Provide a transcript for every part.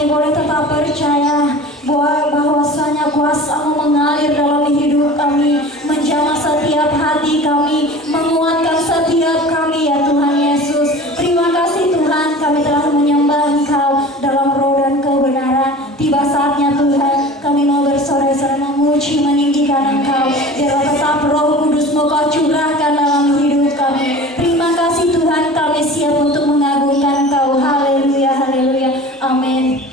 kami boleh tetap percaya bahwasanya kuasa-Mu mengalir dalam hidup kami, menjamah setiap hati kami, menguatkan setiap kami ya Tuhan Yesus. Terima kasih Tuhan, kami telah menyembah Engkau dalam roh dan kebenaran. Tiba saatnya Tuhan, kami mau bersorak-sorai memuji meninggikan Engkau. Biarlah tetap Roh Kudus-Mu Kau curahkan dalam hidup kami. Terima kasih Tuhan, kami siap untuk mengagungkan Engkau. Haleluya, haleluya, amin.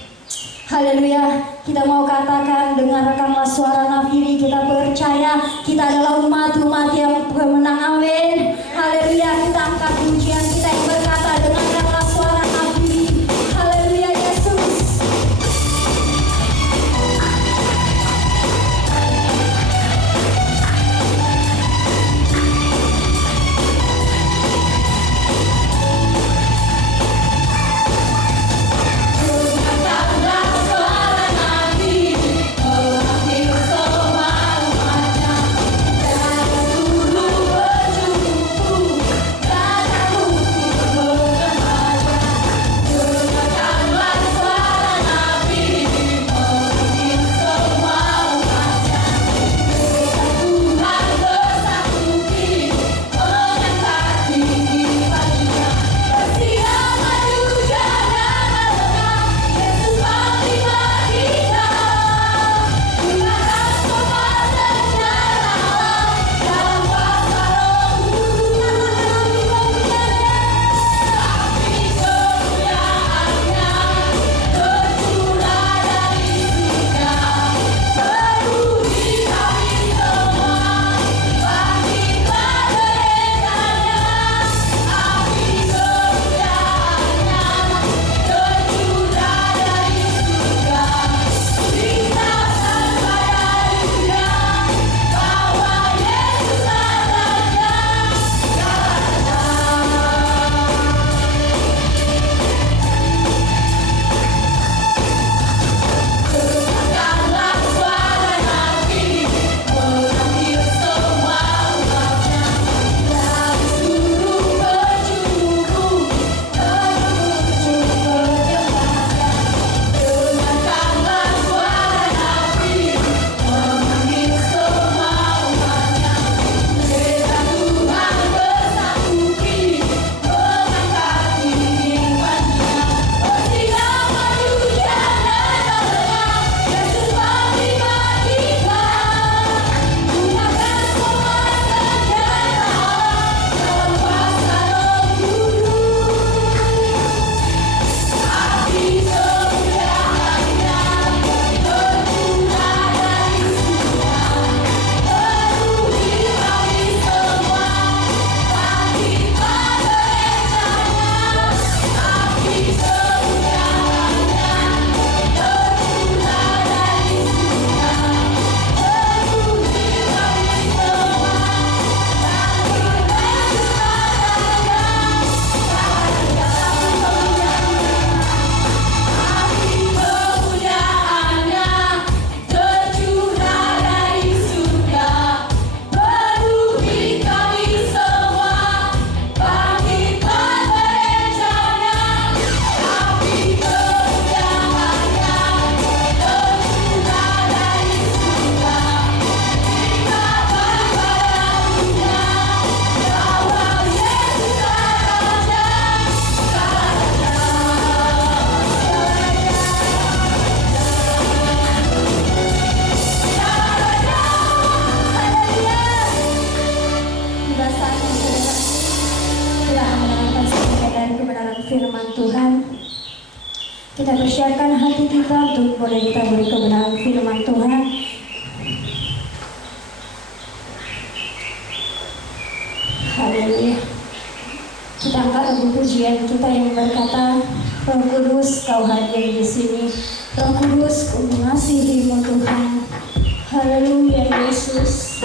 Haleluya. Kita mau katakan, dengarkanlah suara nafiri. Kita percaya kita adalah umat-umat yang pemenang. Amin. Haleluya. Kita angkat pujian kita yang berkata, dengarkanlah suara nafiri. Haleluya Yesus. Firman Tuhan, kita persiapkan hati kita untuk boleh kita beri kebenaran firman Tuhan. Haleluya. Kita angkat lagu pujian kita yang berkata, Roh Kudus Kau hadir di sini. Roh Kudus Ku mengasihi-Mu Tuhan. Haleluya Yesus.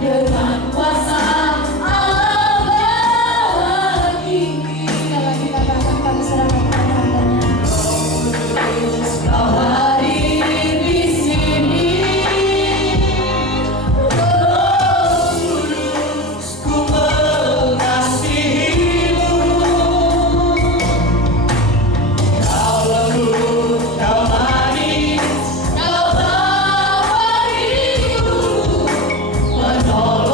dengan kuasa Allah Bapa tinggi. Kita katakan kami serahkan kepada hamba-Nya. Kau hadir di sini. Roh Kudus, ku mengasihimu. Kau lembut, kau manis, kau Bapa rindu, penolong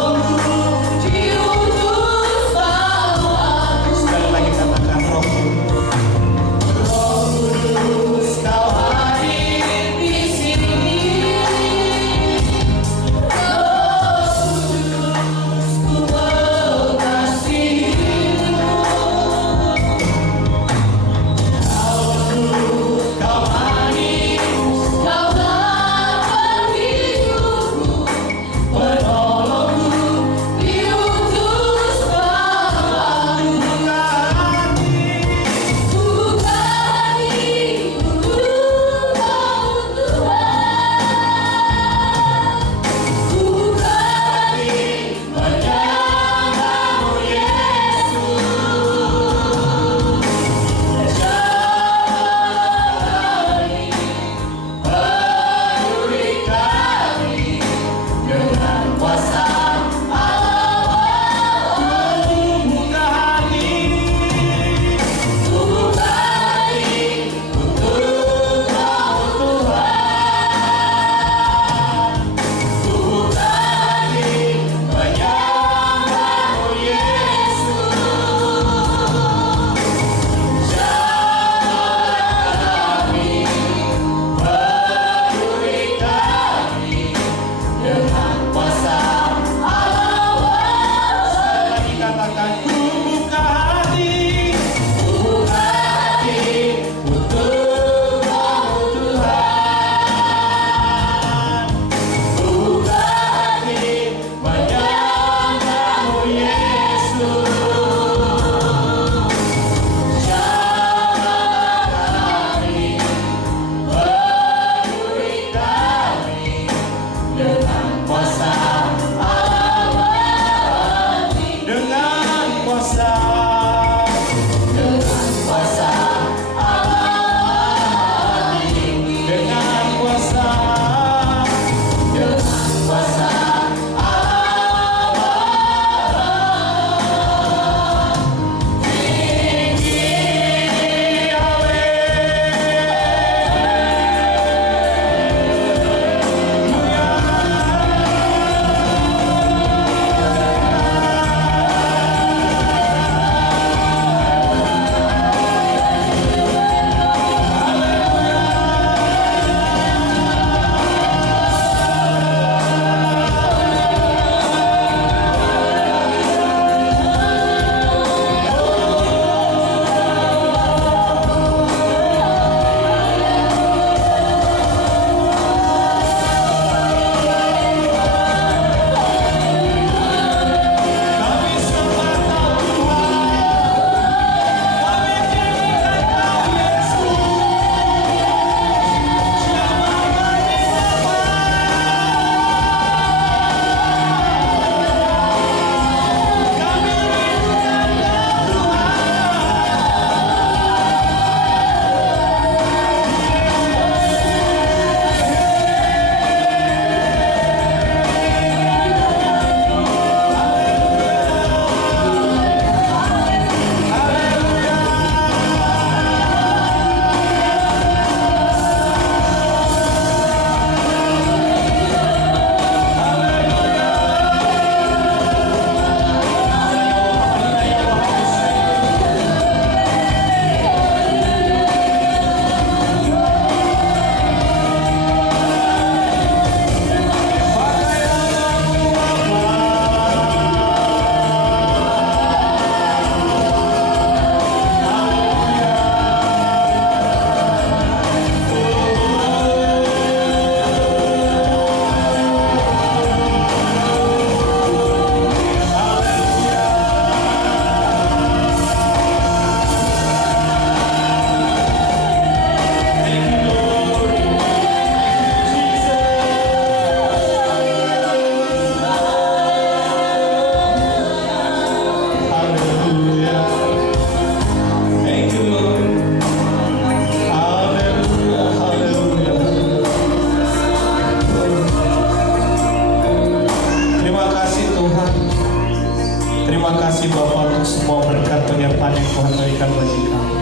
terima kasih Bapak untuk semua berkat penyertaan yang Tuhan berikan bagi kami.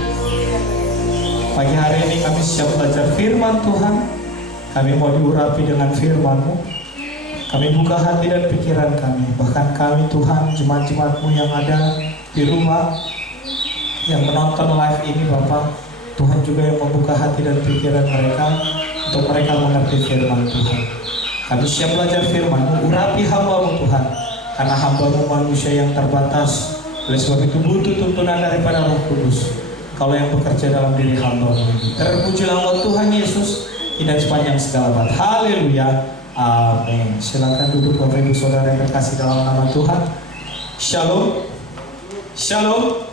Pagi hari ini kami siap belajar firman Tuhan. Kami mau diurapi dengan firman-Mu. Kami buka hati dan pikiran kami. Bahkan kami Tuhan, jemaat-jemaat-Mu yang ada di rumah, yang menonton live ini Bapak, Tuhan juga yang membuka hati dan pikiran mereka untuk mereka mengerti firman Tuhan. Kami siap belajar firman-Mu, urapi hamba-Mu Tuhan, karena hamba-Mu manusia yang terbatas. Oleh sebab itu butuh tuntunan daripada Roh Kudus. Kalau yang bekerja dalam diri hamba-Mu ini. Terpujilah engkau Tuhan Yesus, dan sepanjang segala abad. Haleluya. Amin. Silakan duduk Bapak Ibu Saudara yang terkasih dalam nama Tuhan. Shalom. Shalom.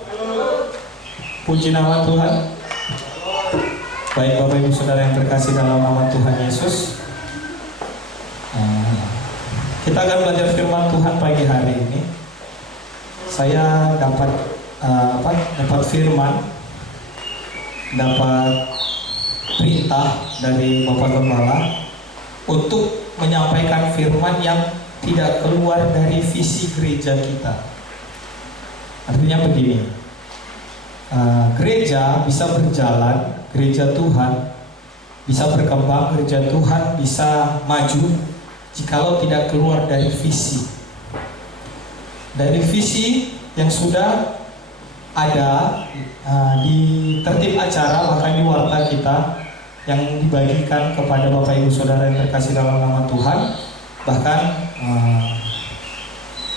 Puji nama Tuhan. Baik Bapak Ibu Saudara yang terkasih dalam nama Tuhan Yesus. Kita akan belajar firman Tuhan pagi hari ini. Saya dapat firman, dapat perintah dari Bapak Gembala untuk menyampaikan firman yang tidak keluar dari visi gereja kita. Artinya begini, gereja bisa berjalan, gereja Tuhan bisa berkembang, gereja Tuhan bisa maju jikalau tidak keluar dari visi. Dari visi yang sudah ada di tertib acara, bahkan di warta kita yang dibagikan kepada Bapak Ibu Saudara yang terkasih dalam nama Tuhan. Bahkan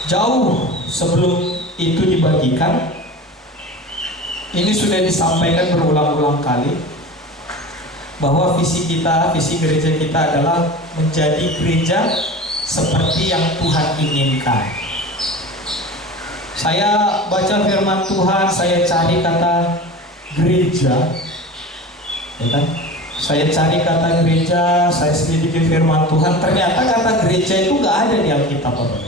jauh sebelum itu dibagikan, ini sudah disampaikan berulang-ulang kali bahwa visi kita, visi gereja kita adalah menjadi gereja seperti yang Tuhan inginkan. Saya baca firman Tuhan, saya cari kata gereja, ya kan? Saya cari kata gereja, saya selidiki firman Tuhan. Ternyata kata gereja itu nggak ada di Alkitab, Bapak.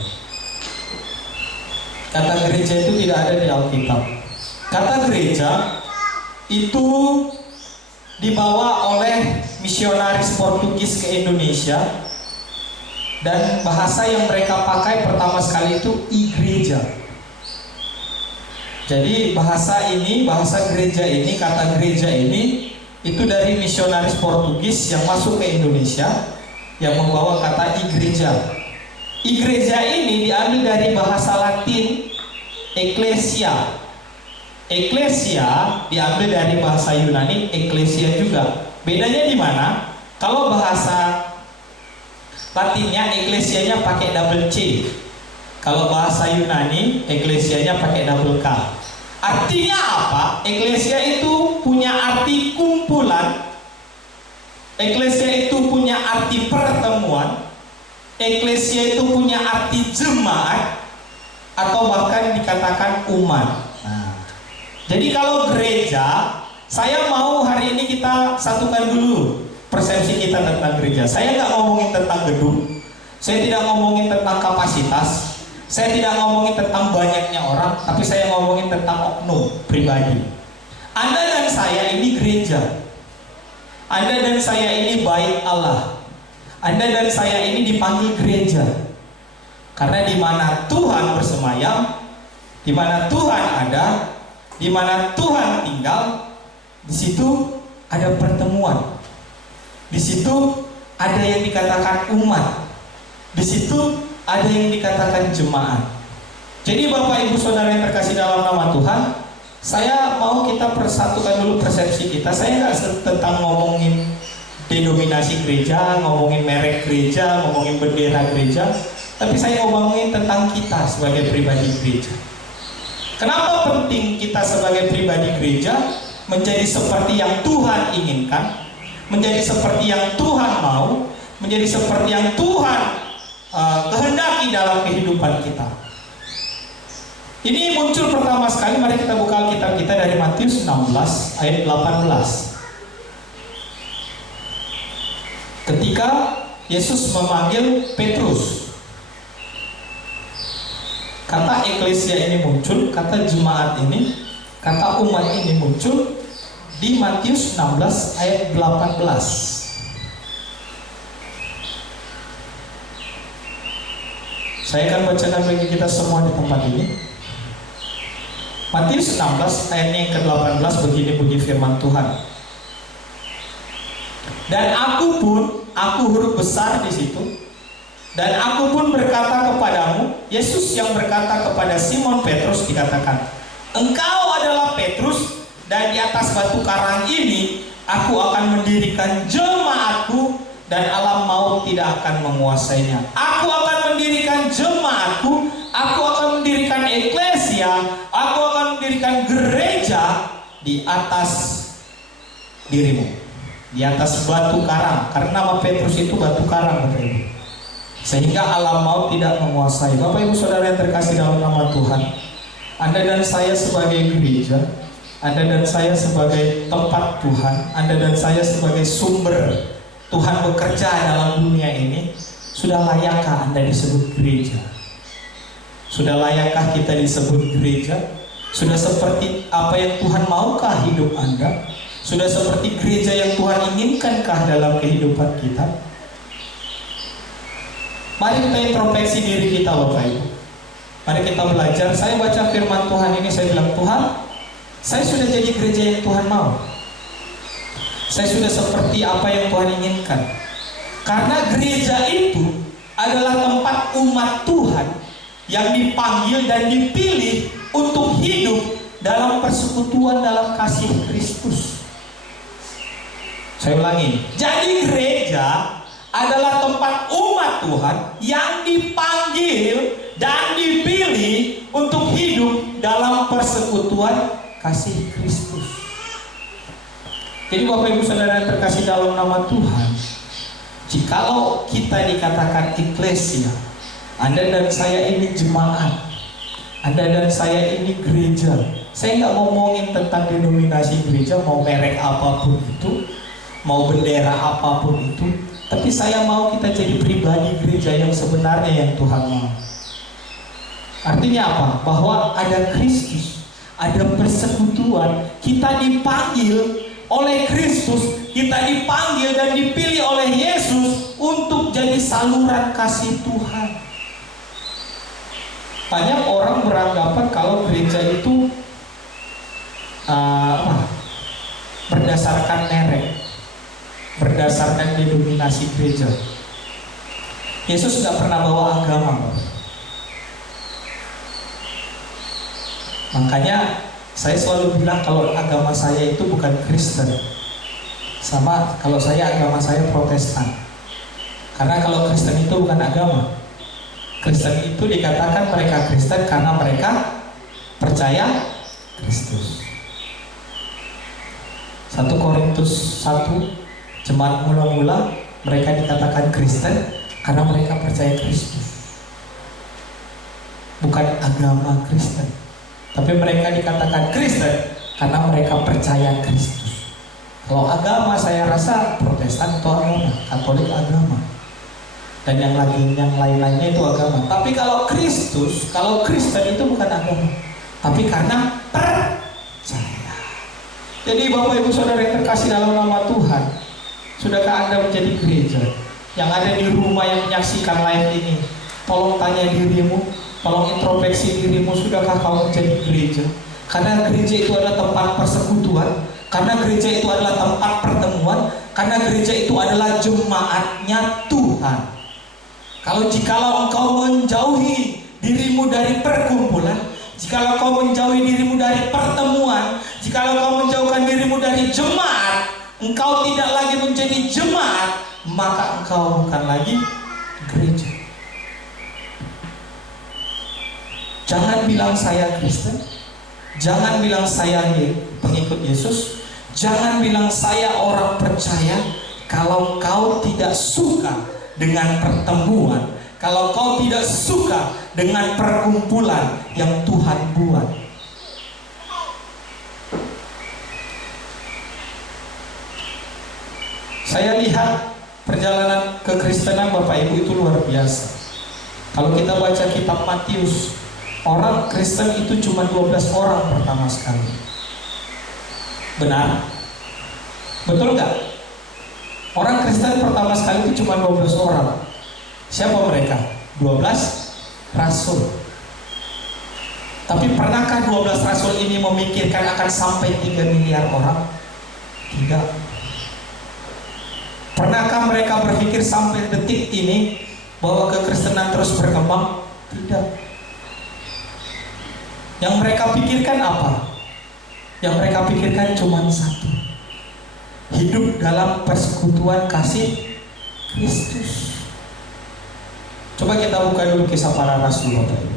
Kata gereja itu tidak ada di Alkitab. Kata gereja itu dibawa oleh misionaris Portugis ke Indonesia, dan bahasa yang mereka pakai pertama sekali itu igreja. Jadi bahasa gereja ini, kata gereja ini itu dari misionaris Portugis yang masuk ke Indonesia, yang membawa kata igreja. Igreja ini diambil dari bahasa Latin ecclesia. Ecclesia diambil dari bahasa Yunani ecclesia juga. Bedanya di mana? Kalau bahasa Latinnya ecclesianya pakai double C. Kalau bahasa Yunani ecclesianya pakai double K. Artinya apa? Eklesia itu punya arti kumpulan. Eklesia itu punya arti pertemuan. Eklesia itu punya arti jemaat, atau bahkan dikatakan umat. Jadi kalau gereja, saya mau hari ini kita satukan dulu persepsi kita tentang gereja. Saya nggak ngomongin tentang gedung, saya tidak ngomongin tentang kapasitas, saya tidak ngomongin tentang banyaknya orang, tapi saya ngomongin tentang oknum pribadi. Anda dan saya ini gereja. Anda dan saya ini bait Allah. Anda dan saya ini dipanggil gereja. Karena di mana Tuhan bersemayam, di mana Tuhan ada, di mana Tuhan tinggal, di situ ada pertemuan. Di situ ada yang dikatakan umat. Di situ ada yang dikatakan jemaat. Jadi Bapak Ibu Saudara yang terkasih dalam nama Tuhan, saya mau kita persatukan dulu persepsi kita. Saya nggak tentang ngomongin denominasi gereja, ngomongin merek gereja, ngomongin bendera gereja, tapi saya ngomongin tentang kita sebagai pribadi gereja. Kenapa penting kita sebagai pribadi gereja menjadi seperti yang Tuhan inginkan, menjadi seperti yang Tuhan mau, menjadi seperti yang Tuhan kehendaki dalam kehidupan kita. Ini muncul pertama sekali, mari kita buka Alkitab kita dari Matius 16 ayat 18. Ketika Yesus memanggil Petrus, kata eklesia ini muncul, kata jemaat ini, kata umat ini muncul di Matius 16 ayat 18. Saya akan bacakan bagi kita semua di tempat ini. Matius 16 ayat yang ke-18 begini bunyi firman Tuhan. Dan aku huruf besar di situ. Dan aku pun berkata kepadamu, Yesus yang berkata kepada Simon Petrus dikatakan, engkau adalah Petrus, dan di atas batu karang ini aku akan mendirikan jemaatku, dan alam maut tidak akan menguasainya. Aku akan mendirikan jemaatku, aku akan mendirikan eklesia, aku akan mendirikan gereja di atas dirimu, di atas batu karang. Karena nama Petrus itu batu karang, Bapak Ibu. Sehingga alam maut tidak menguasai. Bapak Ibu Saudara yang terkasih dalam nama Tuhan, Anda dan saya sebagai gereja, Anda dan saya sebagai tempat Tuhan, Anda dan saya sebagai sumber Tuhan bekerja dalam dunia ini, sudah layakkah Anda disebut gereja? Sudah layakkah kita disebut gereja? Sudah seperti apa yang Tuhan maukah hidup Anda? Sudah seperti gereja yang Tuhan inginkankah dalam kehidupan kita? Mari kita introspeksi diri kita, Bapak Ibu. Mari kita belajar. Saya baca firman Tuhan ini, saya bilang, Tuhan, saya sudah jadi gereja yang Tuhan mau. Saya sudah seperti apa yang Tuhan inginkan. Karena gereja itu adalah tempat umat Tuhan yang dipanggil dan dipilih untuk hidup dalam persekutuan dalam kasih Kristus. Saya ulangi. Jadi gereja adalah tempat umat Tuhan yang dipanggil dan dipilih untuk hidup dalam persekutuan kasih Kristus. Jadi Bapak Ibu Saudara yang terkasih dalam nama Tuhan, jikalau kita dikatakan eklesia, Anda dan saya ini jemaat, Anda dan saya ini gereja. Saya nggak ngomongin tentang denominasi gereja, mau merek apapun itu, mau bendera apapun itu, tapi saya mau kita jadi pribadi gereja yang sebenarnya yang Tuhan mau. Artinya apa? Bahwa ada Kristus, ada persekutuan, kita dipanggil oleh Kristus, kita dipanggil dan dipilih oleh Yesus untuk jadi saluran kasih Tuhan. Banyak orang beranggapan kalau gereja itu berdasarkan merek, berdasarkan denominasi gereja. Yesus nggak pernah bawa agama. Makanya saya selalu bilang kalau agama saya itu bukan Kristen, sama kalau agama saya Protestan. Karena kalau Kristen itu bukan agama. Kristen itu dikatakan mereka Kristen karena mereka percaya Kristus. 1 Korintus 1, jemaat mula-mula mereka dikatakan Kristen karena mereka percaya Kristus, bukan agama Kristen. Tapi mereka dikatakan Kristen karena mereka percaya Kristus. Kalau agama saya rasa Protestan itu agama, Katolik agama, dan yang lain-lainnya itu agama. Tapi kalau Kristus, kalau Kristen itu bukan agama, tapi karena percaya. Jadi Bapak Ibu Saudara yang terkasih dalam nama Tuhan, sudahkah Anda menjadi gereja? Yang ada di rumah yang menyaksikan live ini, tolong tanya dirimu, tolong introspeksi dirimu, sudahkah kau menjadi gereja? Karena gereja itu adalah tempat persekutuan, karena gereja itu adalah tempat pertemuan, karena gereja itu adalah jemaatnya Tuhan. Jikalau engkau menjauhi dirimu dari perkumpulan, jikalau kau menjauhi dirimu dari pertemuan, jikalau kau menjauhkan dirimu dari jemaat, engkau tidak lagi menjadi jemaat, maka engkau bukan lagi gereja. Jangan bilang saya Kristen, jangan bilang saya pengikut Yesus, jangan bilang saya orang percaya kalau kau tidak suka dengan pertemuan, kalau kau tidak suka dengan perkumpulan yang Tuhan buat. Saya lihat perjalanan kekristenan Bapak Ibu itu luar biasa. Kalau kita baca kitab Matius, orang Kristen itu cuma 12 orang pertama sekali. Benar? Betul nggak? Orang Kristen pertama sekali itu cuma 12 orang. Siapa mereka? 12 rasul. Tapi pernahkah 12 rasul ini memikirkan akan sampai 3 miliar orang? Tidak. Pernahkah mereka berpikir sampai detik ini bahwa kekristenan terus berkembang? Tidak. Yang mereka pikirkan apa? Yang mereka pikirkan cuma satu: hidup dalam persekutuan kasih Kristus. Coba kita buka dulu Kisah Para Rasul, Bapak Ibu.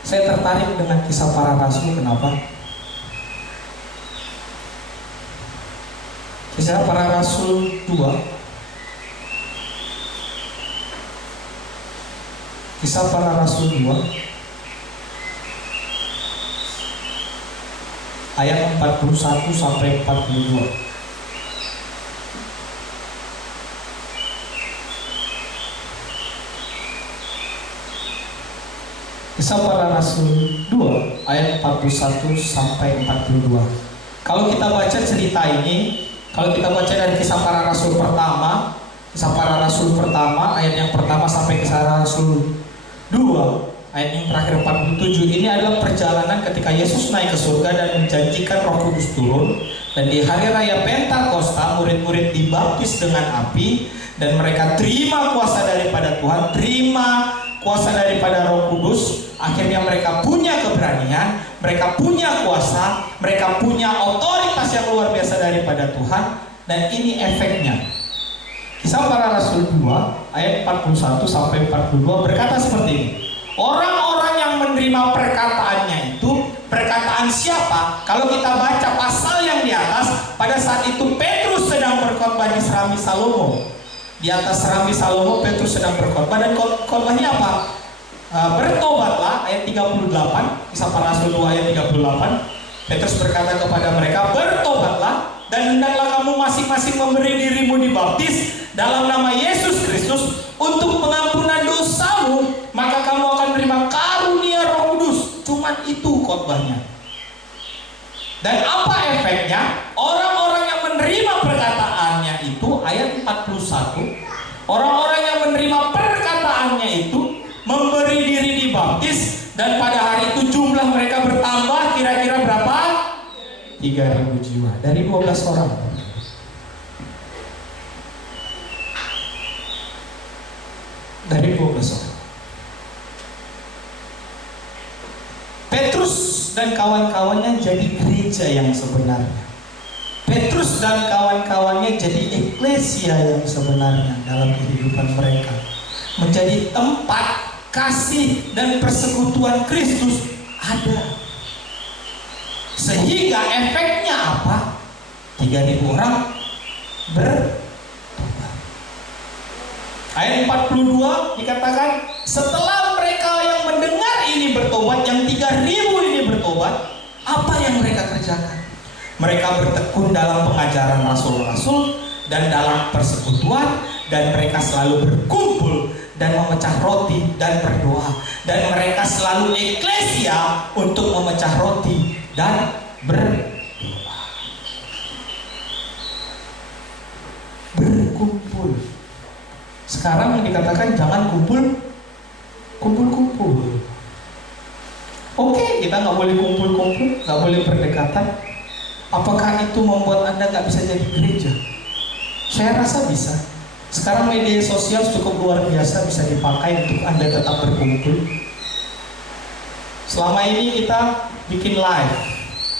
Saya tertarik dengan Kisah Para Rasul, kenapa? Kisah Para Rasul 2. Kisah Para Rasul 2 ayat 41 sampai 42. Kisah Para Rasul 2 ayat 41 sampai 42. Kalau kita baca cerita ini, kalau kita baca dari Kisah Para Rasul pertama, Kisah Para Rasul pertama ayat yang pertama sampai Kisah Rasul 2 ayat yang terakhir 47, ini adalah perjalanan ketika Yesus naik ke surga dan menjanjikan Roh Kudus turun. Dan di hari raya Pentakosta, murid-murid dibaptis dengan api, dan mereka terima kuasa daripada Tuhan, terima kuasa daripada Roh Kudus. Akhirnya mereka punya keberanian, mereka punya kuasa, mereka punya otoritas yang luar biasa daripada Tuhan. Dan ini efeknya. Kisah Para Rasul 2 ayat 41 sampai 42 berkata seperti ini. Orang-orang yang menerima perkataannya itu, perkataan siapa? Kalau kita baca pasal yang di atas, pada saat itu Petrus sedang berkhotbah di Serambi Salomo. Di atas Serambi Salomo Petrus sedang berkhotbah, dan khotbahnya apa? Bertobatlah, ayat 38. Kisah Para Rasul 2 ayat 38. Petrus berkata kepada mereka, bertobatlah dan hendaklah kamu masing-masing memberi dirimu dibaptis dalam nama Yesus Kristus untuk pengampunan dosamu, maka kamu akan menerima karunia Roh Kudus. Cuman itu khotbahnya. Dan apa efeknya? Orang-orang yang menerima perkataannya itu, ayat 41, orang-orang yang menerima perkataannya itu memberi diri dibaptis, dan pada hari itu jumlah mereka bertambah kira-kira berapa? 3.000 jiwa dari 12 orang. Dari 12 orang. Petrus dan kawan-kawannya jadi gereja yang sebenarnya. Petrus dan kawan-kawannya jadi eklesia yang sebenarnya dalam kehidupan mereka. Menjadi tempat kasih dan persekutuan Kristus ada. Sehingga efeknya apa? 3.000 orang bertobat. Ayat 42 dikatakan, setelah mereka yang mendengar ini bertobat, yang 3.000 ini bertobat, apa yang mereka kerjakan? Mereka bertekun dalam pengajaran rasul-rasul dan dalam persekutuan, dan mereka selalu berkumpul dan memecah roti dan berdoa. Dan mereka selalu eklesia untuk memecah roti dan berdoa. Berkumpul. Sekarang yang dikatakan jangan kumpul-kumpul. Oke, kita nggak boleh kumpul-kumpul, nggak boleh berdekatan. Apakah itu membuat Anda nggak bisa jadi gereja? Saya rasa bisa. Sekarang media sosial cukup luar biasa, bisa dipakai untuk Anda tetap berkumpul. Selama ini kita bikin live.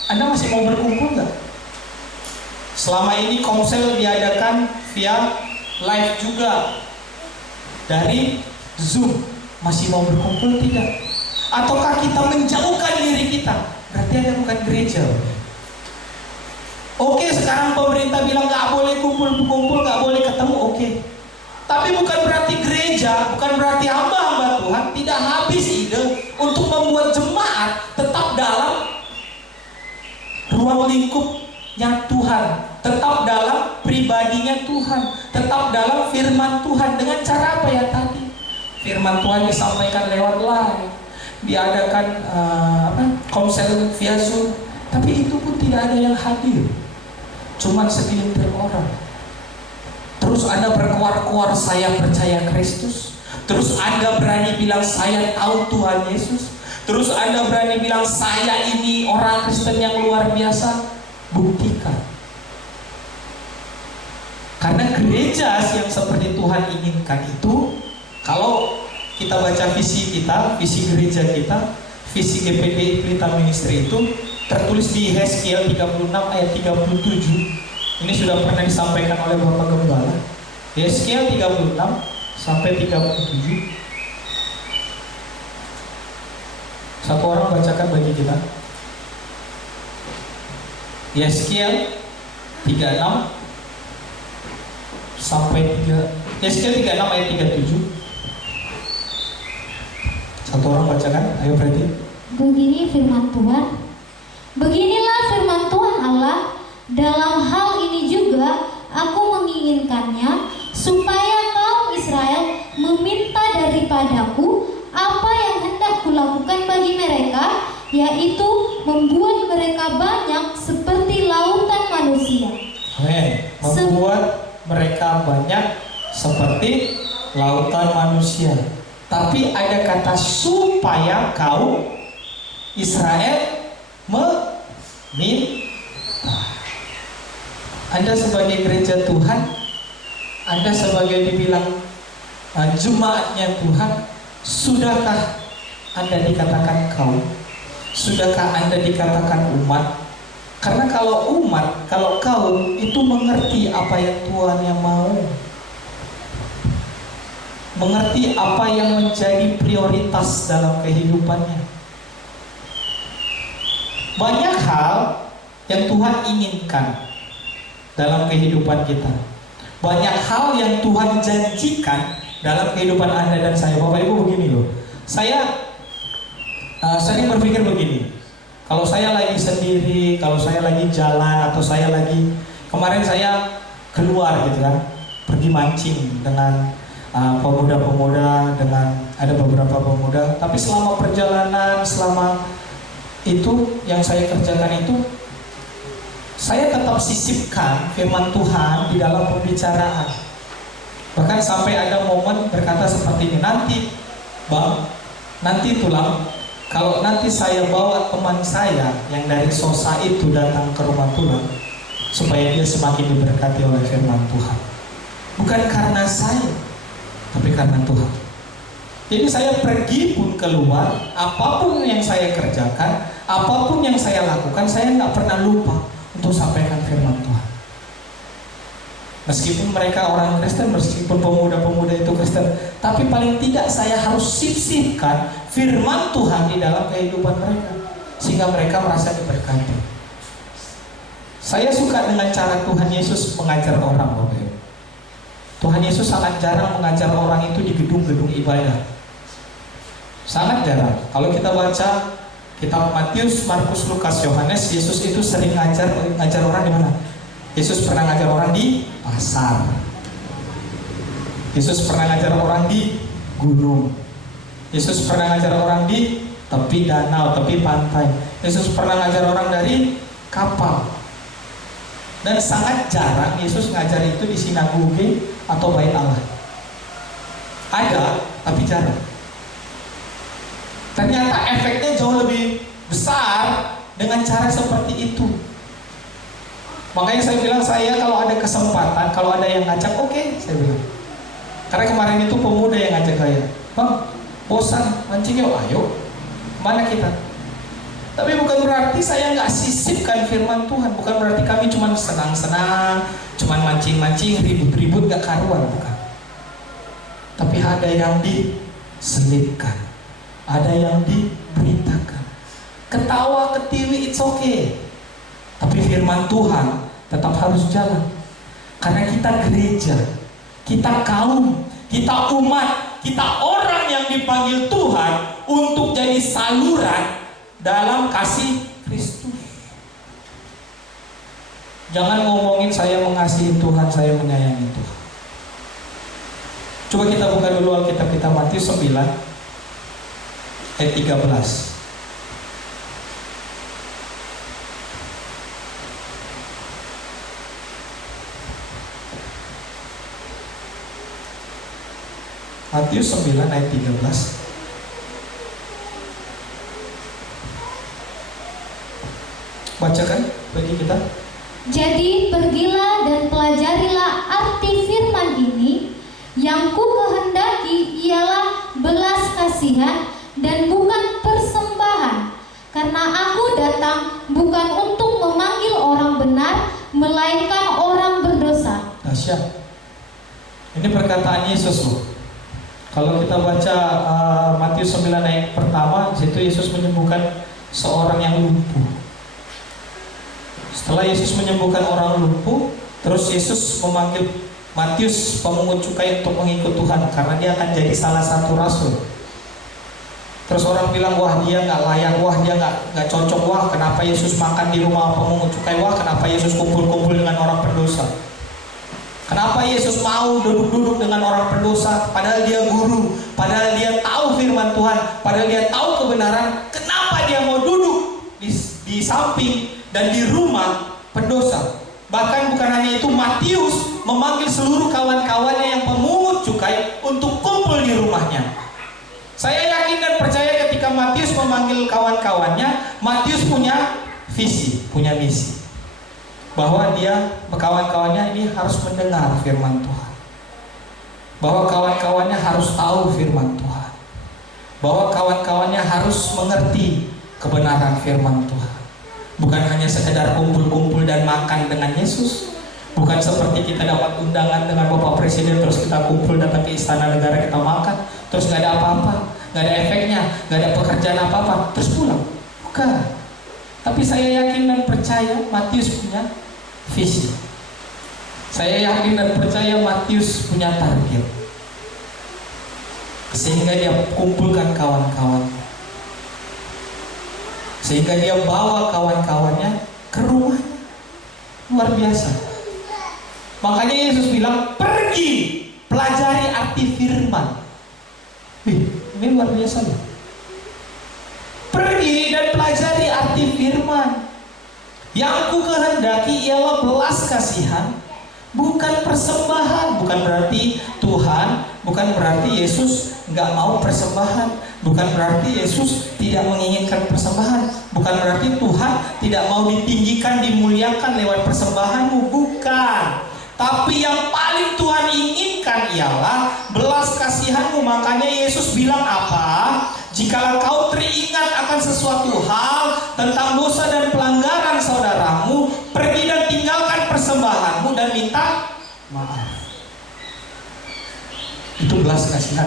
Anda masih mau berkumpul nggak? Selama ini komsel diadakan via live juga dari Zoom. Masih mau berkumpul tidak? Ataukah kita menjauhkan diri kita? Berarti Anda bukan gereja. Oke, sekarang pemerintah bilang nggak boleh kumpul-kumpul, nggak boleh ketemu. Oke, tapi bukan berarti gereja, bukan berarti hamba-hamba Tuhan tidak habis ide untuk membuat jemaat tetap dalam ruang lingkupnya Tuhan, tetap dalam pribadinya Tuhan, tetap dalam firman Tuhan. Dengan cara apa ya tadi? Firman Tuhan disampaikan lewat live, diadakan komsel via Zoom, tapi itu pun tidak ada yang hadir, cuma segelintir orang. Terus Anda berkuar-kuar, saya percaya Kristus, Terus Anda berani bilang saya tahu Tuhan Yesus? Terus Anda berani bilang saya ini orang Kristen yang luar biasa? Buktikan. Karena gereja yang seperti Tuhan inginkan itu, kalau kita baca visi kita, visi gereja kita, visi GPD Pelita Ministry itu tertulis di Hezkiel 36 ayat 37. Ini sudah pernah disampaikan oleh Bapak Gembala. Hezkiel 36 sampai 37. Satu orang bacakan bagi kita. Hezkiel 36 sampai 3. Hezkiel 36 ayat 37. Satu orang bacakan, ayo berarti. Begini firman Tuhan. Beginilah firman Tuhan Allah, dalam hal ini juga aku menginginkannya, supaya kaum Israel meminta daripadaku apa yang hendak kulakukan bagi mereka, yaitu membuat mereka banyak seperti lautan manusia. Amin. Membuat mereka banyak seperti lautan manusia. Tapi ada kata supaya kaum Israel meminta. Anda sebagai gereja Tuhan, Anda sebagai dibilang jemaatnya Tuhan, sudahkah Anda dikatakan kaum? Sudahkah Anda dikatakan umat? Karena kalau umat, kalau kaum itu mengerti apa yang Tuhan yang mau, mengerti apa yang menjadi prioritas dalam kehidupannya. Banyak hal yang Tuhan inginkan dalam kehidupan kita. Banyak hal yang Tuhan janjikan dalam kehidupan Anda dan saya. Bapak Ibu begini loh. Saya sering berpikir begini. Kalau saya lagi sendiri, kalau saya lagi jalan, atau saya lagi, kemarin saya keluar gitu kan, pergi mancing dengan pemuda-pemuda, dengan ada beberapa pemuda. Tapi selama perjalanan, selama itu yang saya kerjakan itu, saya tetap sisipkan firman Tuhan di dalam pembicaraan. Bahkan sampai ada momen berkata seperti ini, nanti Bang, nanti tulang, kalau nanti saya bawa teman saya yang dari Sosa itu datang ke rumah tulang, supaya dia semakin diberkati oleh firman Tuhan. Bukan karena saya, tapi karena Tuhan. Jadi saya pergi pun keluar, apapun yang saya kerjakan, apapun yang saya lakukan, saya nggak pernah lupa untuk sampaikan firman Tuhan. Meskipun mereka orang Kristen, meskipun pemuda-pemuda itu Kristen, tapi paling tidak saya harus sisipkan firman Tuhan di dalam kehidupan mereka, sehingga mereka merasa diberkati. Saya suka dengan cara Tuhan Yesus mengajar orang, Bapak Ibu. Tuhan Yesus sangat jarang mengajar orang itu di gedung-gedung ibadah. Sangat jarang. Kalau kita baca kitab Matius, Markus, Lukas, Yohanes, Yesus itu sering ngajar orang di mana? Yesus pernah ngajar orang di pasar. Yesus pernah ngajar orang di gunung. Yesus pernah ngajar orang di tepi danau, tepi pantai. Yesus pernah ngajar orang dari kapal. Dan sangat jarang Yesus ngajar itu di sinagoge atau bait Allah. Ada, tapi jarang. Ternyata efeknya jauh lebih besar dengan cara seperti itu. Makanya saya bilang, saya kalau ada kesempatan, kalau ada yang ngajak, oke, saya bilang. Karena kemarin itu pemuda yang ngajak saya, Bang, bosan mancing yuk, ayo. Mana kita? Tapi bukan berarti saya nggak sisipkan firman Tuhan. Bukan berarti kami cuma senang-senang, cuma mancing-mancing, ribut-ribut gak karuan, bukan. Tapi ada yang diselipkan, ada yang diberitakan. Ketawa, ketiwi, it's okay. Tapi firman Tuhan tetap harus jalan. Karena kita gereja, kita kaum, kita umat, kita orang yang dipanggil Tuhan untuk jadi saluran dalam kasih Kristus. Jangan ngomongin saya mengasihi Tuhan, saya menyayangi Tuhan. Coba kita buka dulu Alkitab kita, Matius 9 ayat 13. Matius 9 ayat 13. Bacakan bagi kita. Jadi pergilah dan pelajarilah arti firman ini, yang ku kehendaki ialah belas kasihan dan bukan persembahan, karena aku datang bukan untuk memanggil orang benar, melainkan orang berdosa. Dahsyat. Ini perkataan Yesus loh. Kalau kita baca Matius 9 ayat pertama, situ Yesus menyembuhkan seorang yang lumpuh. Setelah Yesus menyembuhkan orang lumpuh, terus Yesus memanggil Matius pemungut cukai untuk mengikut Tuhan, karena dia akan jadi salah satu rasul. Terus orang bilang, wah dia nggak layak, wah dia nggak cocok, wah kenapa Yesus makan di rumah pemungut cukai, wah kenapa Yesus kumpul-kumpul dengan orang pendosa, kenapa Yesus mau duduk-duduk dengan orang pendosa, padahal dia guru, padahal dia tahu firman Tuhan, padahal dia tahu kebenaran, kenapa dia mau duduk di samping dan di rumah pendosa? Bahkan bukan hanya itu, Matius memanggil seluruh kawan-kawannya yang pemungut cukai untuk kumpul di rumahnya. Saya yakin dan percaya ketika Matius memanggil kawan-kawannya, Matius punya visi, punya misi, bahwa dia, kawan-kawannya ini harus mendengar firman Tuhan, bahwa kawan-kawannya harus tahu firman Tuhan, bahwa kawan-kawannya harus mengerti kebenaran firman Tuhan. Bukan hanya sekedar kumpul-kumpul dan makan dengan Yesus. Bukan seperti kita dapat undangan dengan Bapak Presiden, terus kita kumpul datang ke istana negara, kita makan, terus gak ada apa-apa, gak ada efeknya, gak ada pekerjaan apa-apa, terus pulang. Bukan. Tapi saya yakin dan percaya Matius punya visi. Saya yakin dan percaya Matius punya target, sehingga dia kumpulkan kawan-kawannya, sehingga dia bawa kawan-kawannya ke rumahnya. Luar biasa. Makanya Yesus bilang, pergi pelajari arti firman. Ini luar biasa loh. Pergi dan pelajari arti firman. Yang ku kehendaki ialah belas kasihan, bukan persembahan. Bukan berarti Tuhan, bukan berarti Yesus nggak mau persembahan, bukan berarti Yesus tidak menginginkan persembahan, bukan berarti Tuhan tidak mau ditinggikan, dimuliakan lewat persembahanmu, bukan. Tapi yang paling Tuhan inginkan ialah belas kasihanmu. Makanya Yesus bilang apa? Jikalau kau teringat akan sesuatu hal tentang dosa dan pelanggaran saudaramu, pergi dan tinggalkan persembahanmu dan minta maaf. Itu belas kasihan.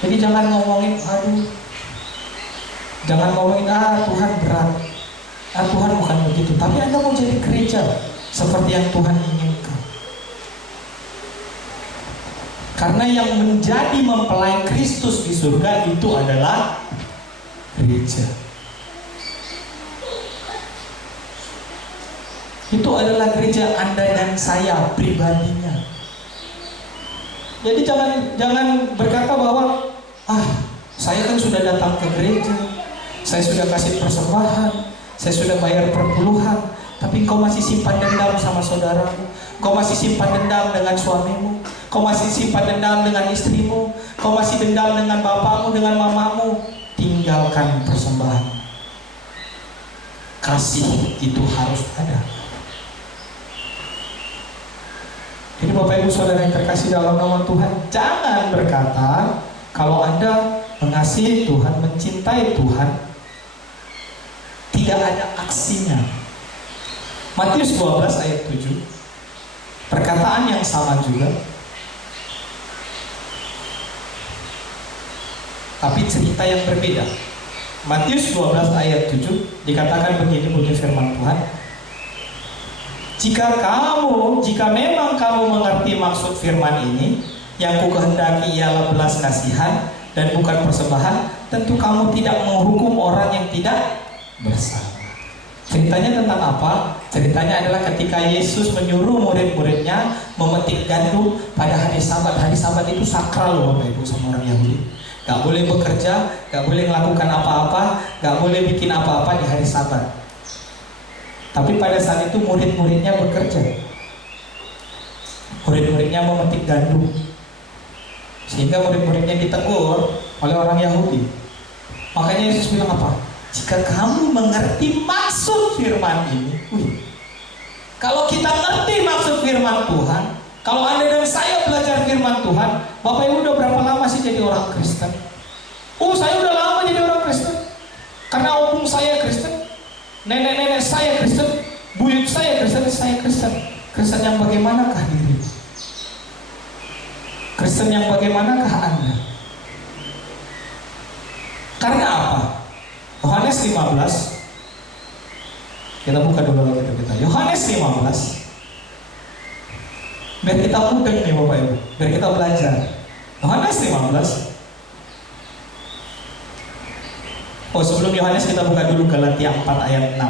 Jadi jangan ngomongin, aduh, jangan ngomongin, Tuhan berat, Tuhan bukan begitu. Tapi Anda mau jadi gereja seperti yang Tuhan inginkan. Karena yang menjadi mempelai Kristus di surga itu adalah gereja. Itu adalah gereja Anda dan saya pribadinya. Jadi jangan berkata bahwa saya kan sudah datang ke gereja, saya sudah kasih persembahan, saya sudah bayar perpuluhan, tapi kau masih simpan dendam sama saudaramu, kau masih simpan dendam dengan suamimu, kau masih simpan dendam dengan istrimu, kau masih dendam dengan bapakmu, dengan mamamu. Tinggalkan persembahan. Kasih itu harus ada. Jadi Bapak Ibu Saudara yang terkasih dalam nama Tuhan, jangan berkata kalau Anda mengasihi Tuhan, mencintai Tuhan, tidak ada aksinya. Matius 12 ayat 7, perkataan yang sama juga, tapi cerita yang berbeda. Matius 12 ayat 7 dikatakan begini bunyi firman Tuhan, jika memang kamu mengerti maksud firman ini, yang ku kehendaki ialah belas kasihan dan bukan persembahan, tentu kamu tidak menghukum orang yang tidak bersalah. Ceritanya tentang apa? Ceritanya adalah ketika Yesus menyuruh murid-muridnya memetik gandum pada hari Sabat. Hari Sabat itu sakral loh Bapak Ibu sama orang Yahudi. Gak boleh bekerja, gak boleh melakukan apa-apa, gak boleh bikin apa-apa di hari Sabat. Tapi pada saat itu murid-muridnya bekerja. Murid-muridnya memetik gandum. Sehingga murid-muridnya ditegur oleh orang Yahudi. Makanya Yesus bilang apa? Jika kamu mengerti maksud firman ini, kalau kita ngerti maksud firman Tuhan, kalau Anda dan saya belajar firman Tuhan, Bapak Ibu udah berapa lama sih jadi orang Kristen? Saya udah lama jadi orang Kristen. Karena opung saya Kristen, nenek-nenek saya Kristen, buyut saya Kristen, saya Kristen. Kristen yang bagaimanakah diri? Kristen yang bagaimanakah Anda? Karena apa? Yohanes 15. Kita buka dulu Alkitab kita. Yohanes 15. Biar kita mudeng nih Bapak Ibu, biar kita belajar. Yohanes 15. Sebelum Yohanes kita buka dulu Galatia 4 ayat 6.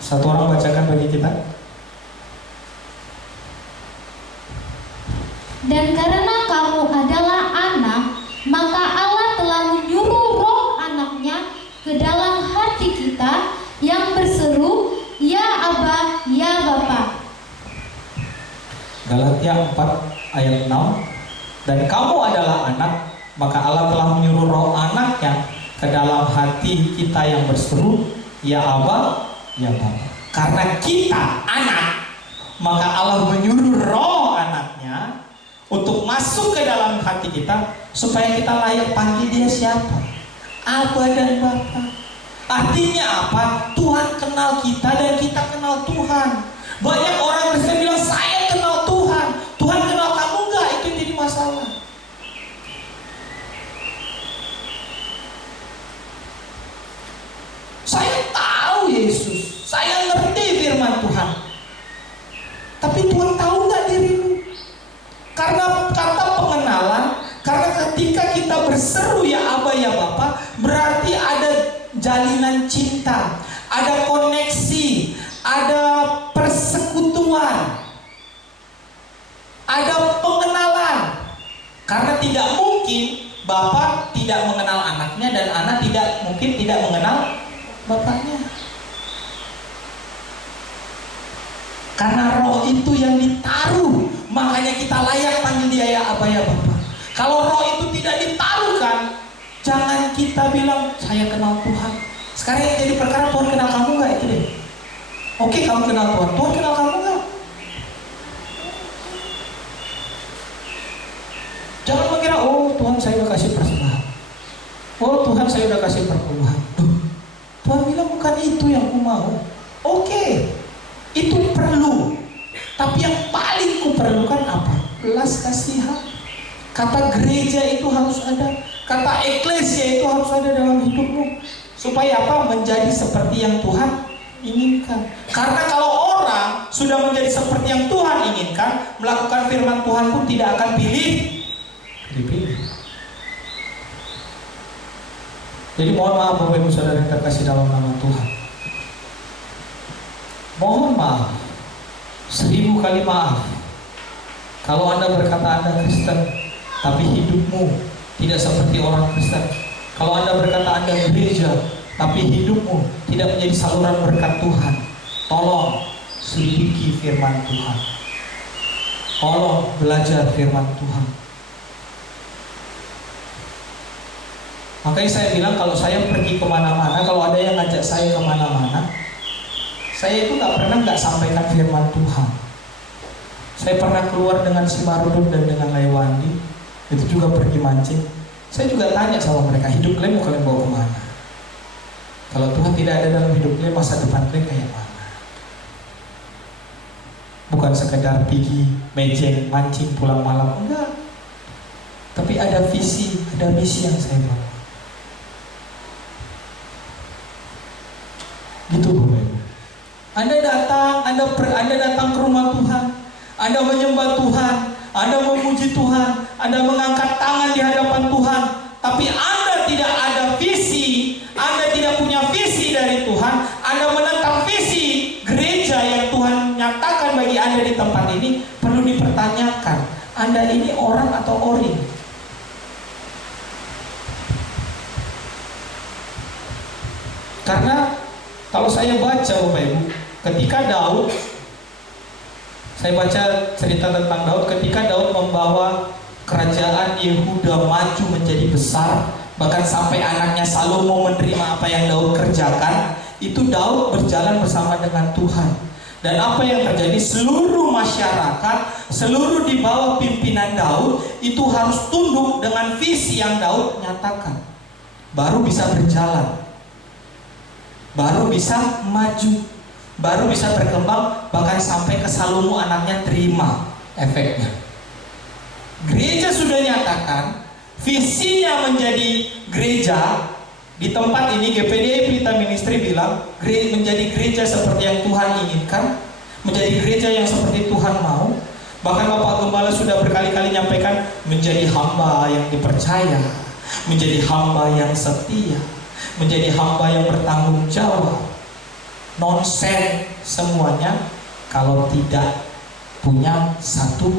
Satu orang bacakan bagi kita. Dan karena kamu adalah anak, maka Allah telah menyuruh roh anaknya ke dalam hati kita yang berseru, Ya Aba, Ya Bapa. Galatia 4 ayat 6. Dan kamu adalah anak, maka Allah telah menyuruh roh anaknya ke dalam hati kita yang berseru, Ya Aba, Ya Bapa. Karena kita anak, maka Allah menyuruh roh anaknya untuk masuk ke dalam hati kita, supaya kita layak panggil dia siapa? Aba dan Bapa. Artinya apa? Tuhan kenal kita dan kita kenal Tuhan. Banyak orang Kristen bilang, saya kenal Tuhan. Tuhan kenal kamu enggak? Itu yang jadi masalah. Saya tahu Yesus, saya ngerti firman Tuhan. Tapi Tuhan tahu nggak dirimu? Karena kata pengenalan, karena ketika kita berseru Ya Aba Ya Bapa, berarti ada jalinan cinta, ada koneksi, ada persekutuan, ada pengenalan. Karena tidak mungkin Bapa tidak mengenal anaknya dan anak tidak mungkin tidak mengenal bapaknya. Karena roh itu yang ditaruh, makanya kita layak panggil dia Ya Aba Ya Bapa. Kalau roh itu tidak ditaruhkan, jangan kita bilang saya kenal Tuhan. Sekarang yang jadi perkara, Tuhan kenal kamu nggak? Itu deh. Oke, kamu kenal Tuhan. Tuhan kenal kamu nggak? Jangan mengira, Tuhan saya udah kasih persembahan. Tuhan saya udah kasih perpuluhan. Tuhan bilang bukan itu yang ku mau. Oke, itu perlu. Tapi yang paling ku perlukan apa? Belas kasihan. Kata gereja itu harus ada. Kata eklesia itu harus ada dalam hidupmu. Supaya apa? Menjadi seperti yang Tuhan inginkan. Karena kalau orang sudah menjadi seperti yang Tuhan inginkan, melakukan firman Tuhan pun tidak akan dipilih. Jadi mohon maaf Bapak Ibu Saudara yang terkasih dalam nama Tuhan. Mohon maaf, 1000 kali maaf kalau Anda berkata Anda Kristen, tapi hidupmu tidak seperti orang Kristen. Kalau Anda berkata Anda gereja, tapi hidupmu tidak menjadi saluran berkat Tuhan. Tolong selidiki firman Tuhan. Tolong belajar firman Tuhan. Makanya saya bilang kalau saya pergi kemana-mana, kalau ada yang ngajak saya kemana-mana, saya itu nggak sampaikan firman Tuhan. Saya pernah keluar dengan si Maruduk dan dengan Lewandi, itu juga pergi mancing. Saya juga tanya sama mereka, hidup kalian mau kalian bawa kemana? Kalau Tuhan tidak ada dalam hidup kalian, masa depan kalian kayak mana? Bukan sekedar pergi mejeng, mancing, pulang malam, enggak. Tapi ada visi, ada misi yang saya bawa. Gitu Bapak Ibu. Anda datang ke rumah Tuhan, Anda menyembah Tuhan, Anda memuji Tuhan, Anda mengangkat tangan di hadapan Tuhan, tapi Anda tidak ada visi, Anda tidak punya visi dari Tuhan, Anda menentang visi gereja yang Tuhan nyatakan bagi Anda di tempat ini, perlu dipertanyakan, Anda ini orang atau ori? Karena kalau saya baca Bapak Ibu, ketika Daud Saya baca cerita tentang Daud. Ketika Daud membawa kerajaan Yehuda maju menjadi besar, bahkan sampai anaknya Salomo menerima apa yang Daud kerjakan, itu Daud berjalan bersama dengan Tuhan. Dan apa yang terjadi, seluruh masyarakat, seluruh di bawah pimpinan Daud itu harus tunduk dengan visi yang Daud nyatakan. Baru bisa berjalan, baru bisa maju, baru bisa berkembang, bahkan sampai ke Salomo anaknya terima efeknya. Gereja sudah nyatakan visinya menjadi gereja. Di tempat ini GPDI Pelita Ministry bilang menjadi gereja seperti yang Tuhan inginkan, menjadi gereja yang seperti Tuhan mau. Bahkan Bapak Gembala sudah berkali-kali nyampaikan menjadi hamba yang dipercaya, menjadi hamba yang setia, menjadi hamba yang bertanggung jawab. Nonsen semuanya kalau tidak punya satu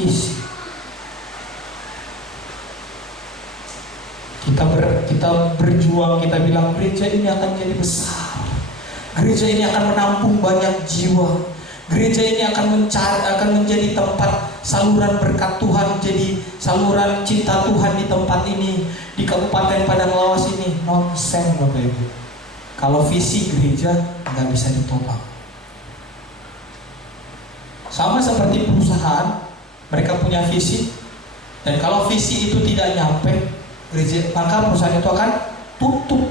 visi. Kita berjuang, kita bilang gereja ini akan jadi besar, gereja ini akan menampung banyak jiwa, gereja ini akan menjadi tempat saluran berkat Tuhan, jadi saluran cinta Tuhan di tempat ini, di Kabupaten Padang Lawas ini. Nonsen Bapak Ibu. Kalau visi gereja nggak bisa ditopang. Sama seperti perusahaan, mereka punya visi, dan kalau visi itu tidak nyampe gereja, maka perusahaan itu akan tutup.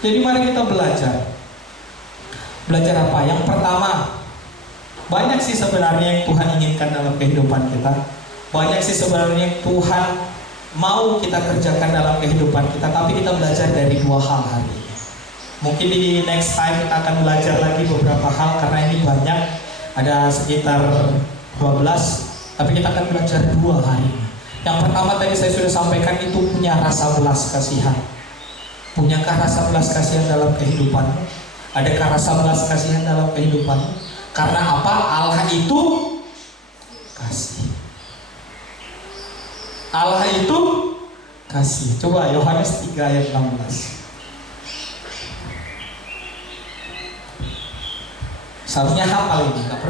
Jadi mari kita belajar. Belajar apa? Yang pertama, banyak sih sebenarnya yang Tuhan inginkan dalam kehidupan kita. Banyak sih sebenarnya yang Tuhan mau kita kerjakan dalam kehidupan kita. Tapi kita belajar dari dua hal hari ini. Mungkin di next time kita akan belajar lagi beberapa hal, karena ini banyak, ada sekitar 12, tapi kita akan belajar dua hari ini. Yang pertama tadi saya sudah sampaikan, itu punya rasa belas kasihan. Punyakah rasa belas kasihan dalam kehidupanmu? Adakah rasa belas kasihan dalam kehidupanmu? Karena apa? Allah itu kasih. Allah itu kasih. Coba Yohanes 3 ayat 16. Seharusnya hafal ini, nggak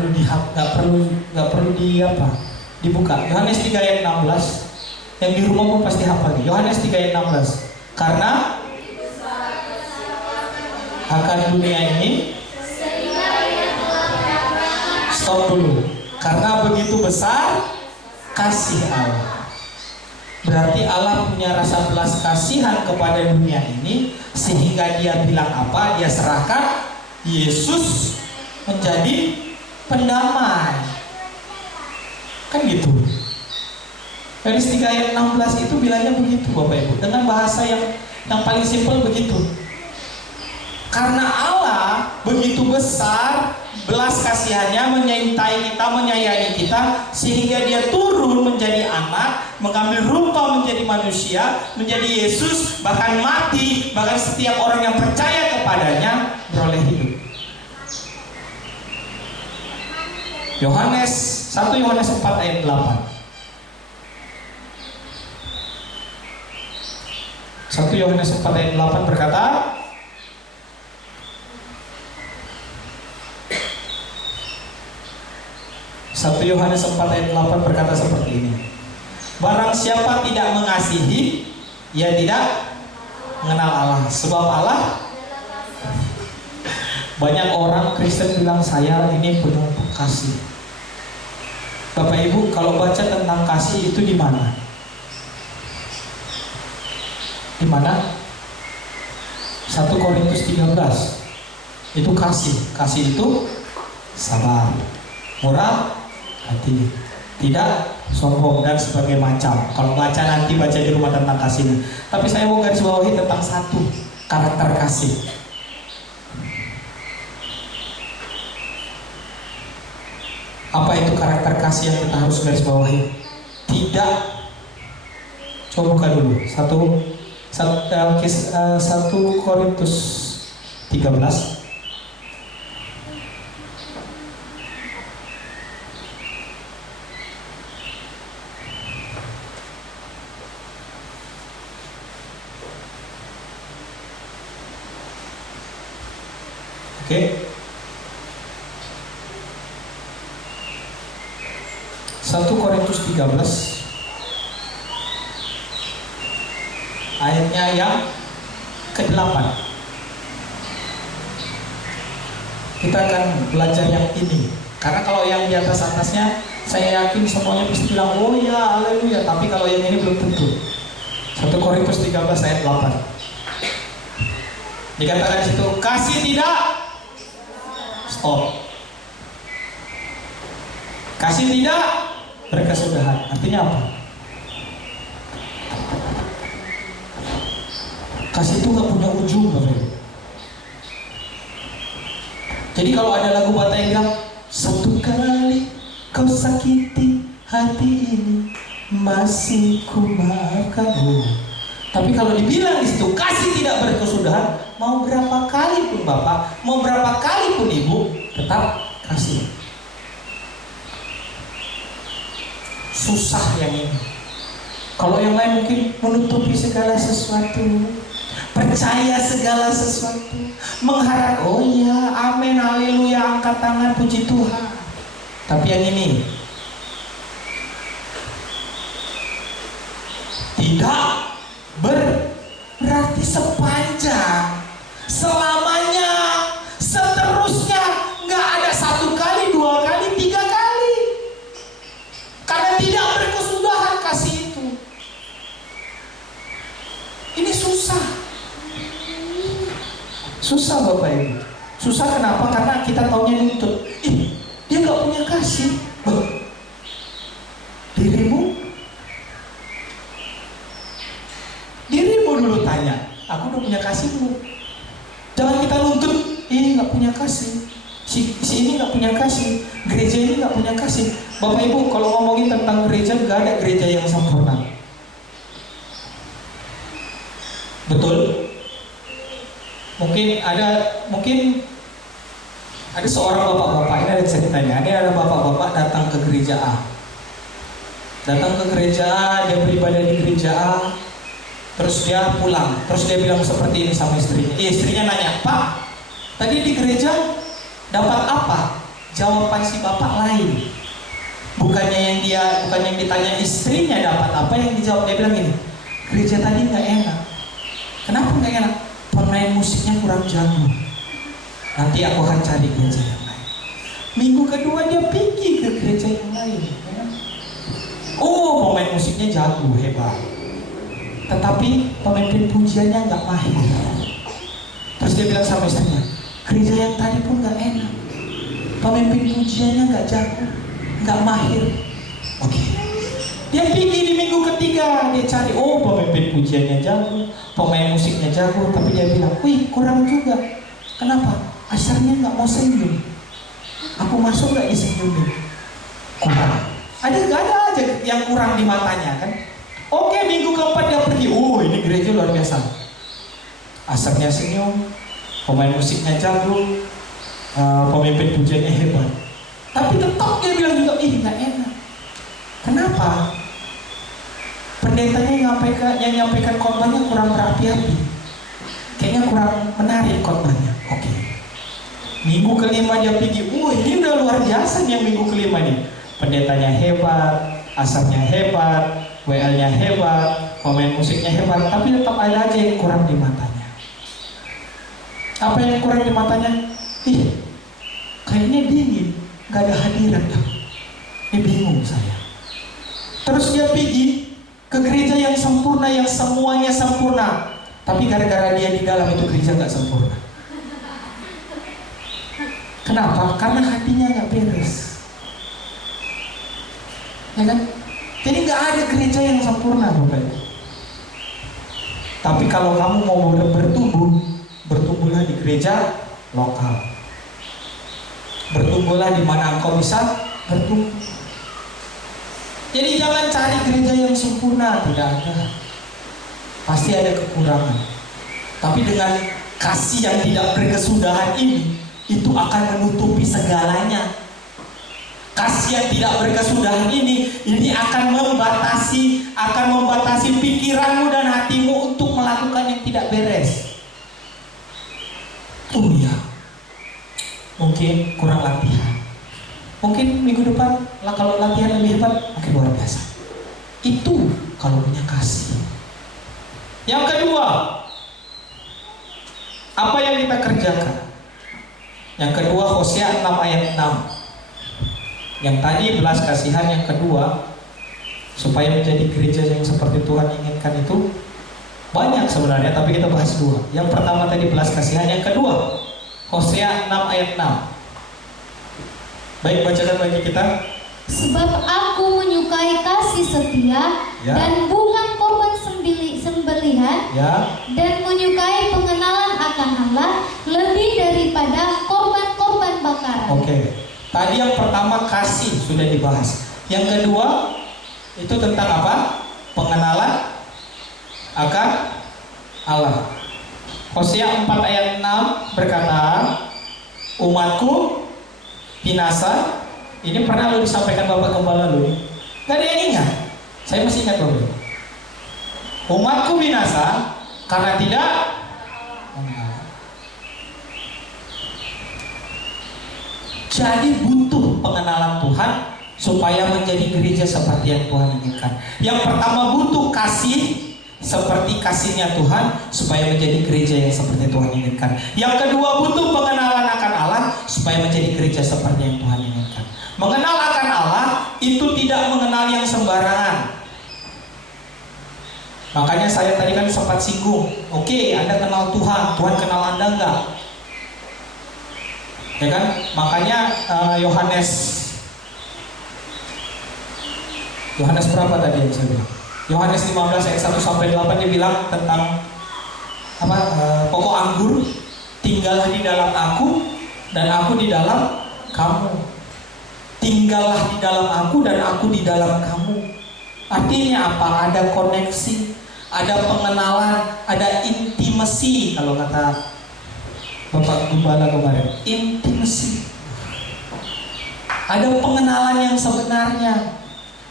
perlu dibuka. Yohanes 3 ayat 16. Yang di rumah pun pasti hafal nih. Yohanes 3 ayat 16. Karena akan dunia ini, stop dulu. Karena begitu besar kasih Allah. Berarti Allah punya rasa belas kasihan kepada dunia ini, sehingga Dia bilang apa? Dia serahkan Yesus menjadi pendamai. Kan gitu. Yohanes 3 ayat 16 itu bilangnya begitu Bapak Ibu, dengan bahasa yang paling simpel begitu. Karena Allah begitu besar belas kasihannya, menyintai kita, menyayangi kita, sehingga Dia turun menjadi anak, mengambil rupa menjadi manusia, menjadi Yesus, bahkan mati, bahkan setiap orang yang percaya kepadanya beroleh hidup. Yohanes 1 Yohanes 4 ayat 8. 1 Yohanes 4 ayat 8 berkata, Yohanes 4 ayat 8 berkata seperti ini. Barang siapa tidak mengasihi, ia tidak mengenal Allah. Sebab Allah, banyak orang Kristen bilang saya ini penuh kasih. Bapak Ibu, kalau baca tentang kasih itu di mana? Di mana? 1 Korintus 13. Itu kasih. Kasih itu sabar, murah hati, tidak sombong, dan sebagainya macam. Kalau baca nanti baca di rumah tentang kasih ini. Tapi saya mau garis bawahi tentang satu karakter kasih. Apa itu karakter kasih yang kita harus garis bawahi? Tidak. Coba buka dulu 1 Korintus 13. Oke. 1 Korintus 13 ayatnya yang ke-8. Kita akan belajar yang ini. Karena kalau yang di atasnya saya yakin semuanya pasti bilang oh ya haleluya, tapi kalau yang ini belum tentu. 1 Korintus 13 ayat 8. Dikatakan di situ, kasih tidak stop. Kasih tidak berkesudahan. Artinya apa? Kasih itu gak punya ujung, Bapak Ibu. Jadi kalau ada lagu Batak yang bilang, satu kali kau sakiti hati ini, masih ku maafkanmu. Tapi kalau dibilang di situ kasih tidak berkesudahan, mau berapa kali pun Bapak, mau berapa kali pun Ibu, tetap kasih. Susah yang ini. Kalau yang lain mungkin menutupi segala sesuatu, percaya segala sesuatu, mengharap oh ya amin haleluya, angkat tangan puji Tuhan. Tapi yang ini tidak berarti sepanjang selamanya seterusnya, nggak ada 1 kali 2 kali 3 kali, karena tidak berkesudahan kasih itu. Ini susah Bapak Ibu. Susah kenapa? Karena kita taunya nuntut. Dia nggak punya kasih. Dirimu dulu tanya, aku udah punya kasih belum? Jangan kita nuntut, ini nggak punya kasih, si ini nggak punya kasih, gereja ini nggak punya kasih. Bapak Ibu, kalau ngomongin tentang gereja, nggak ada gereja yang sempurna. Betul? Mungkin ada seorang bapak-bapak, ini ada ceritanya. Ada bapak-bapak datang ke gereja A. Datang ke gereja A, dia beribadah di gereja A. Terus dia pulang, terus dia bilang seperti ini sama istrinya. Istrinya nanya, Pak, tadi di gereja dapat apa? Jawaban si bapak lain. Bukannya yang ditanya istrinya dapat apa, yang dijawab dia bilang ini, gereja tadi nggak enak. Kenapa nggak enak? Pemain musiknya kurang jago. Nanti aku akan cari gereja yang lain. Minggu kedua dia pergi ke gereja yang lain. Oh, pemain musiknya jago, hebat. Tetapi pemimpin pujiannya nggak mahir. Terus dia bilang sama istrinya, gereja yang tadi pun nggak enak. Pemimpin pujiannya nggak jago, nggak mahir. Oke. Dia pergi di minggu ketiga, dia cari, oh pemimpin pujiannya jago, pemain musiknya jago, tapi dia bilang, wih kurang juga. Kenapa? Asarnya nggak mau senyum. Aku masuk nggak disenyumin. Kurang. Ada aja yang kurang di matanya kan? Oke, minggu keempat dia pergi. Oh, ini gereja luar biasa. Asarnya senyum, pemain musiknya jago, pemimpin pujiannya hebat. Tapi tetap dia bilang juga, nggak enak. Kenapa? Pendetanya yang nyampaikan khotbahnya kurang berapi-api. Kayaknya kurang menarik khotbahnya. Oke. Minggu kelima dia pergi. Ini udah luar biasa nih yang minggu kelima nih. Pendetanya hebat, asarnya hebat, WL-nya hebat, pemain musiknya hebat, tapi tetap ada aja yang kurang di matanya. Apa yang kurang di matanya? Kayaknya dingin, gak ada hadirat. Ini bingung saya. Terus dia pergi ke gereja yang sempurna, yang semuanya sempurna, tapi gara-gara dia di dalam itu gereja gak sempurna. Kenapa? Karena hatinya gak beres. Ya kan? Jadi gak ada gereja yang sempurna, Bapak. Tapi kalau kamu mau bertumbuh, bertumbuhlah di gereja lokal. Bertumbuhlah di mana engkau bisa bertumbuh. Jadi jangan cari gereja yang sempurna, tidak ada. Pasti ada kekurangan. Tapi dengan kasih yang tidak berkesudahan ini, itu akan menutupi segalanya. Kasih yang tidak berkesudahan ini akan membatasi pikiranmu dan hatimu untuk melakukan yang tidak beres. Oh ya, mungkin kurang latihan. Mungkin minggu depan lah kalau latihan lebih hebat, mungkin luar biasa. Itu kalau punya kasih. Yang kedua, apa yang kita kerjakan? Yang kedua, Hosea 6 ayat 6. Yang tadi belas kasihan, yang kedua, supaya menjadi gereja yang seperti Tuhan inginkan itu banyak sebenarnya, tapi kita bahas dua. Yang pertama tadi belas kasihan, yang kedua Hosea 6 ayat 6. Baik, bacakan bagi kita. Sebab aku menyukai kasih setia Ya. dan bukan korban sembelihan Ya, dan menyukai pengenalan akan Allah lebih daripada korban-korban bakaran. oke. Tadi yang pertama kasih sudah dibahas. Yang kedua itu tentang apa? Pengenalan akan Allah. Hosea 4 ayat 6 berkata, umatku binasa. Ini pernah lo disampaikan Bapak Gembala lo. Gak ada yang ingat. Saya masih ingat Bapak. Umatku binasa karena tidak mengenal. Jadi butuh pengenalan Tuhan supaya menjadi gereja seperti yang Tuhan inginkan. Yang pertama butuh kasih seperti kasihnya Tuhan supaya menjadi gereja yang seperti Tuhan inginkan. Yang kedua butuh pengenalan akan Allah supaya menjadi gereja seperti yang Tuhan inginkan. Mengenal akan Allah itu tidak mengenal yang sembarangan. Makanya saya tadi kan sempat singgung, oke, Anda kenal Tuhan, Tuhan kenal Anda enggak? Ya kan? Makanya Yohanes berapa tadi yang saya bilang? Yohanes 15 ayat 1 sampai 8 dia bilang tentang apa? Pokok anggur, tinggallah di dalam aku dan aku di dalam kamu. Tinggallah di dalam aku dan aku di dalam kamu. Artinya apa? Ada koneksi, ada pengenalan, ada intimasi kalau kata Bapak Gembala kemarin. Intimasi. Ada pengenalan yang sebenarnya.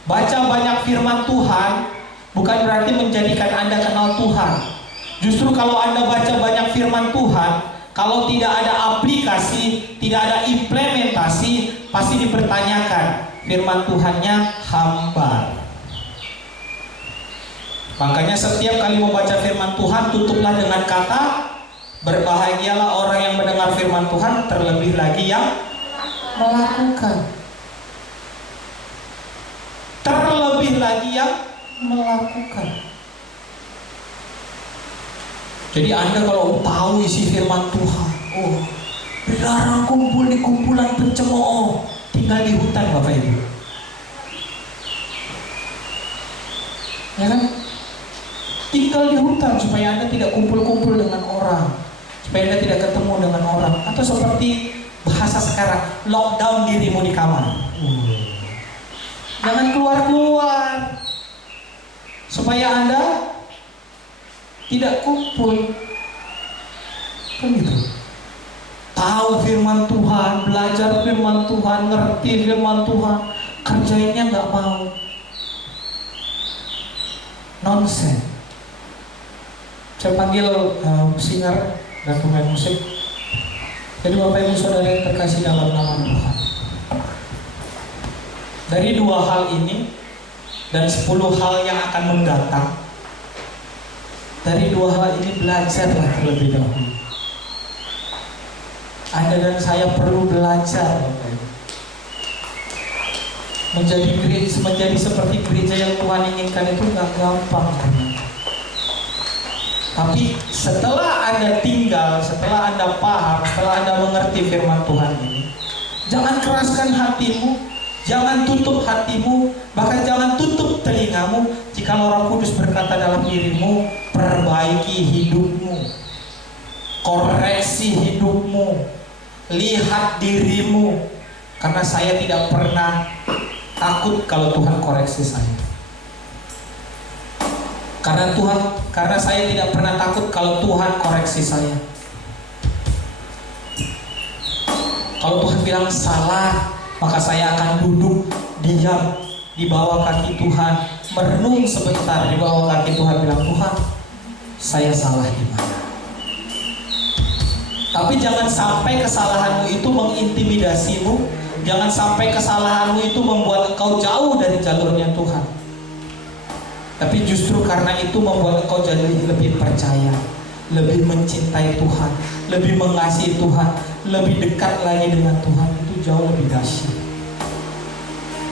Baca banyak firman Tuhan bukan berarti menjadikan Anda kenal Tuhan. Justru kalau Anda baca banyak firman Tuhan, kalau tidak ada aplikasi, tidak ada implementasi, pasti dipertanyakan firman Tuhannya hambar. Makanya setiap kali membaca firman Tuhan, tutuplah dengan kata berbahagialah orang yang mendengar firman Tuhan, terlebih lagi yang melakukan. Terlebih lagi yang melakukan. Jadi Anda kalau tahu isi firman Tuhan, oh, dilarang kumpul di kumpulan pencemooh, tinggal di hutan Bapak Ibu. Ya kan? Tinggal di hutan supaya Anda tidak kumpul-kumpul dengan orang, supaya Anda tidak ketemu dengan orang. Atau seperti bahasa sekarang, lockdown dirimu di kamar. Jangan keluar-keluar supaya Anda tidak kumpul. Kan gitu. Tahu firman Tuhan, belajar firman Tuhan, ngerti firman Tuhan, kerjainnya nggak mau. Nonsense. Saya panggil singer dan pemain musik. Jadi Bapak Ibu Saudara yang terkasih dalam nama Tuhan, dari dua hal ini dan 10 hal yang akan mendatang, dari dua hal ini belajarlah terlebih dahulu. Anda dan saya perlu belajar Bapak Ibu. Menjadi seperti gereja yang Tuhan inginkan itu gak gampang. Tapi setelah Anda tinggal, setelah Anda paham, setelah Anda mengerti firman Tuhan ini, jangan keraskan hatimu, jangan tutup hatimu, bahkan jangan tutup telingamu. Jika Roh Kudus berkata dalam dirimu, perbaiki hidupmu, koreksi hidupmu, lihat dirimu. Karena saya tidak pernah takut kalau Tuhan koreksi saya. Karena saya tidak pernah takut kalau Tuhan koreksi saya. Kalau Tuhan bilang salah, maka saya akan duduk diam di bawah kaki Tuhan, merenung sebentar di bawah kaki Tuhan, bilang Tuhan, saya salah di mana? Tapi jangan sampai kesalahanmu itu mengintimidasimu. Jangan sampai kesalahanmu itu membuat engkau jauh dari jalurnya Tuhan. Tapi justru karena itu membuat engkau jadi lebih percaya, lebih mencintai Tuhan, lebih mengasihi Tuhan, lebih dekat lagi dengan Tuhan. Itu jauh lebih dahsyat.